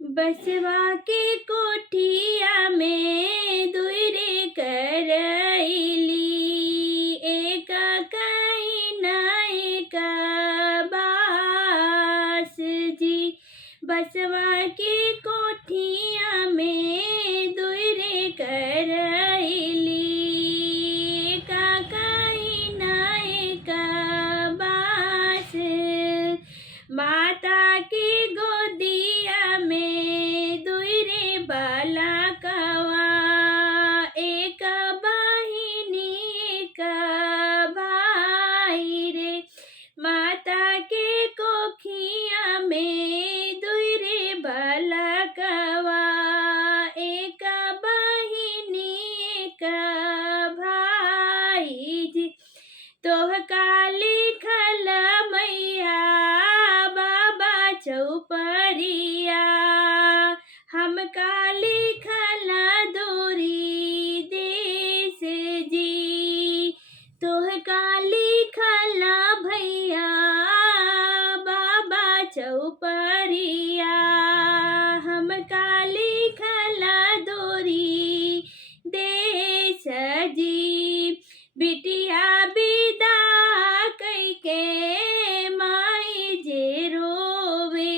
बसवा के कोठिया में दुइरे करैली, एक कहीं ना एक बास जी। बसवा के कोठिया में दुइरे करैली, एक कहीं ना एक बास। माता की गोदिया में दुइरे बालकवा, एक बहिनी एक भाई रे। माता के कोखिया में दुइरे बालकवा, एक बहिनी एक भाई जी। तोहका लिखल मैया बाबा चौपरिया, हमका लिखल दूरी देश जी। तोहका लिखल भैया बाबा चौपरिया, हमका लिखल दूरी देश जी। बिटिया विदा कइके माई जे रोवे,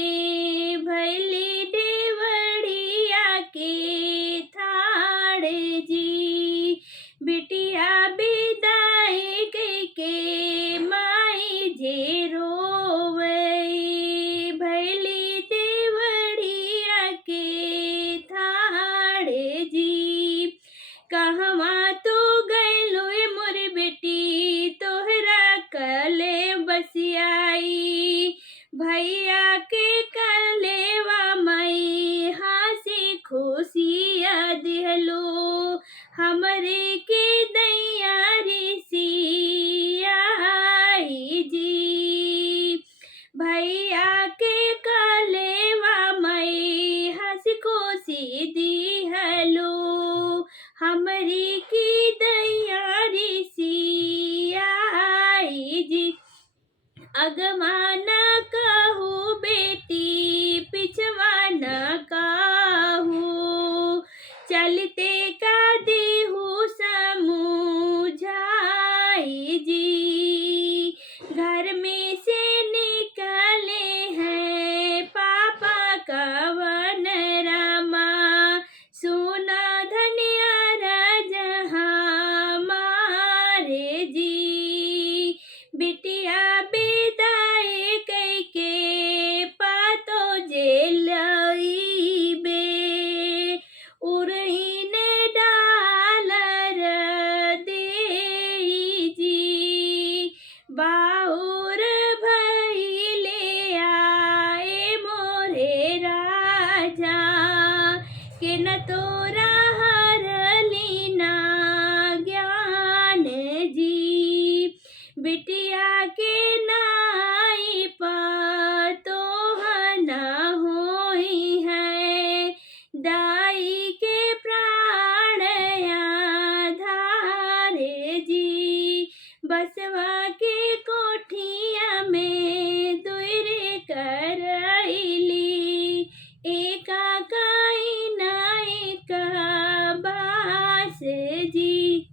भैली देवड़िया के थाड़ जी। बिटिया विदाई कइके माई जे रोवे, भैली देवड़िया के थाड़ जी। कहवा तू गइलो मोर बेटी, तोहरा कले बसियाई। भैया के कलेवा मई हंसी खुशिया दिहलो, हमरे के दैया रिसियाई जी। भैया के कलेवा मई हंसी खुशी दिहलो, हमरी की दैया रिसियाई जी। अगवा न कहू बेटी, पिछवा न कहू, चलते का देहू समझाई जी। घर में से निकले हैं पापा कवन रामा, सोना धनिया राजहाँ मारे जी। बिटिया विदाई कइके पातो जेलइबे, उरहीन डालर देई जी। बाहुर भइले आए मोरे राजा, के न तोरा हरली ना ज्ञान जी। बिटिया के नाई पातो न होई है, दाई के प्राण आधारे जी। बसवा के कोठिया में दुइरे करैली, एक कहीं ना एक बास जी।